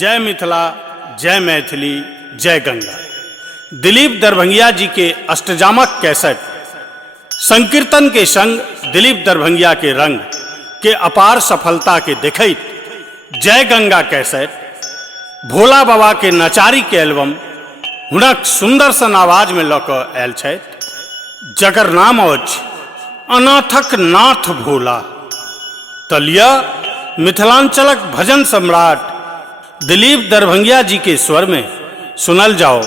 जय मिथिला, जय मैथिली, जय गंगा। दिलीप दरभंगिया जी के अष्टजामक कैसेट संकीर्तन के संग दिलीप दरभंगिया के रंग के अपार सफलता के देखैत जय गंगा कैसेट भोला बाबा के नचारी के एल्बम हुनक सुंदर सन आवाज में लऽ कऽ आयल छथि, जकर नाम अछि अनाथक नाथ भोला। तलिया मिथिलांचलक भजन सम्राट दिलीप दरभंगिया जी के स्वर में सुनल जाओ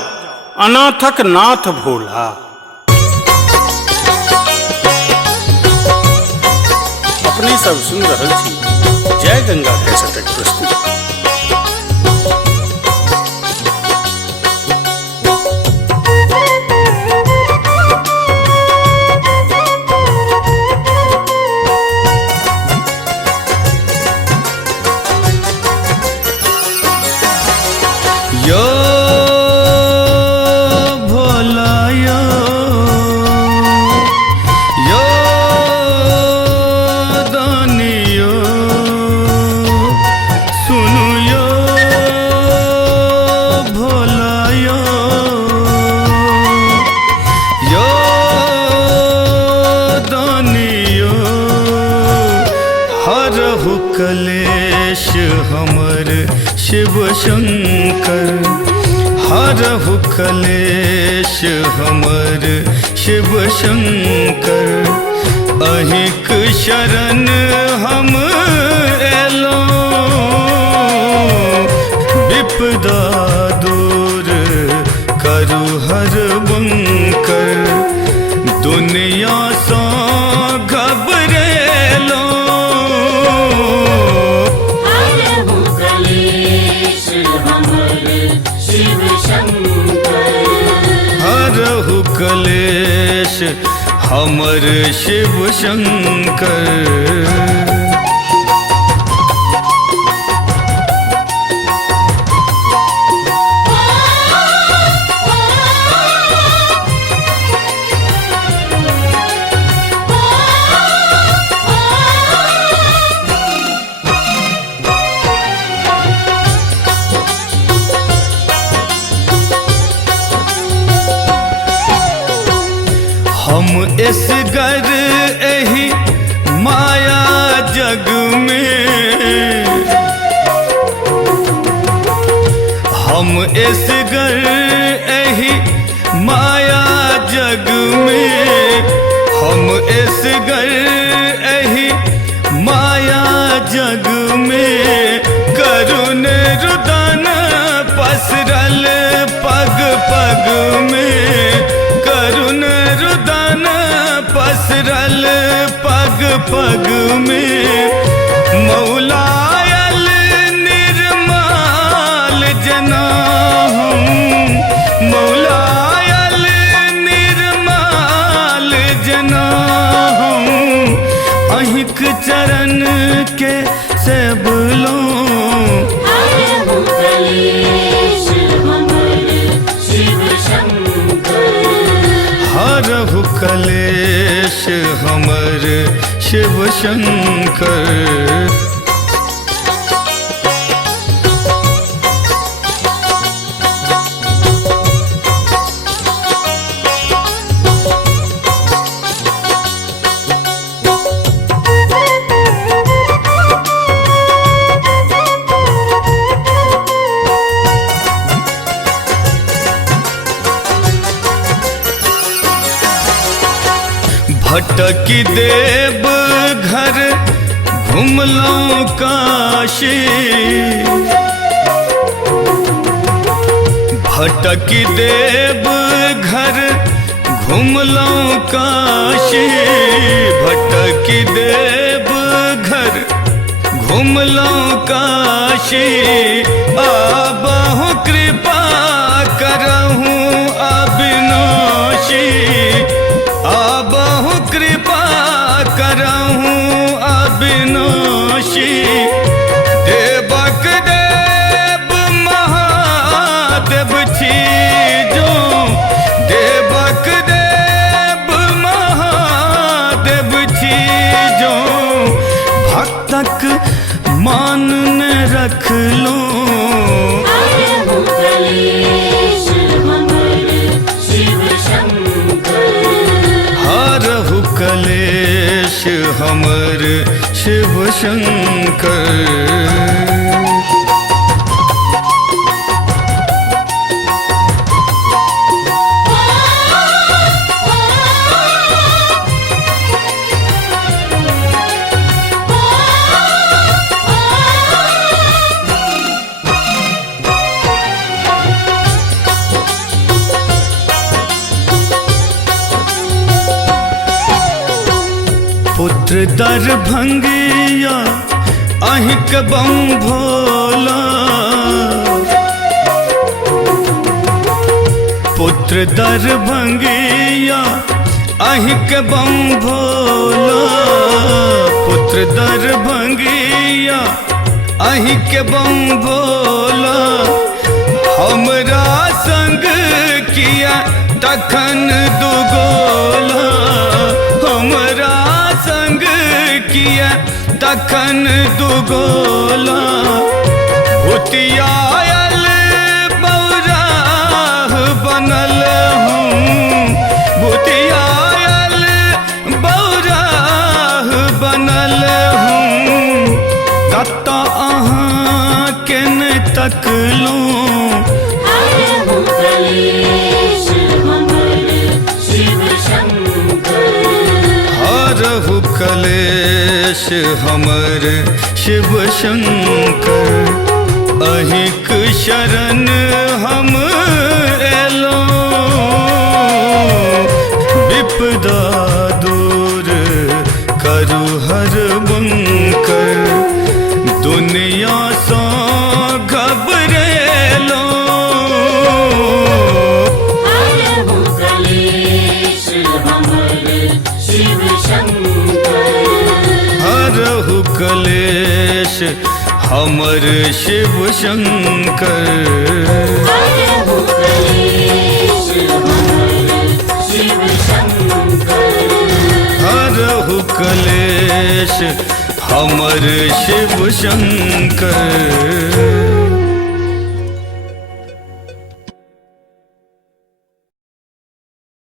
अनाथक नाथ भोला। अपने सब सुन रहल छी जय गंगा कैसेटक प्रस्तुति। यो भोला यो दानियो सुनु यो भोला यो दानियो हरहु कलेश हमर शिव शंकर, हरहु कलेश हमर शिव शंकर। अहिक शरण हम एलो विपदा दूर करु हर बंकर। दुनिया सा घबरेलो हरहु कलेश हमर शिव शंकर। हम इस घर एही माया जग में, हम इस घर एही माया जग में, हम इस घर एही माया जग में। करुण रुदन पसरल पग पग में, करुण रुदन पसरल पग पग में। मौलायल निर्माल जना हम, मौलायल निर्माल जना हम। अहिक चरण के सेबलो हरहु कलेश हमर शिव शंकर। भटकी देव घर घुमलौं काशी, भटकी देव घर घुमलौं काशी, भटकी देव घर घुमलौं काशी। आबहु कृपा करहु अविनाशी, आबहु कृपा करहु अविनाशी। देवक देव महादेव छी जो, देवक देव महादेव छी जो। भक्तक मान न रख लो पुत्र दरभंगिया अहिक बम भोला, पुत्र दरभंगिया अहिक बम भोला, पुत्र दरभंगिया अहिक बम भोला। हमरा संग किया तखन दुगोला, हमरा संग किया तखन दुगोला। भूतियायल बौराह बनल हूँ, भूतियायल बौराह बनल हूँ। कत्ता अहाँ केन तकलूँ, हरहु कलेश हमर शिव शंकर। अहिक शरण हम एलो, विपदा दूर करु हर बंकर। दुनिया सा घबरेलो, हरहु कलेश हमर शिव शंकर। हरहु कलेश हमर शिव शंकर।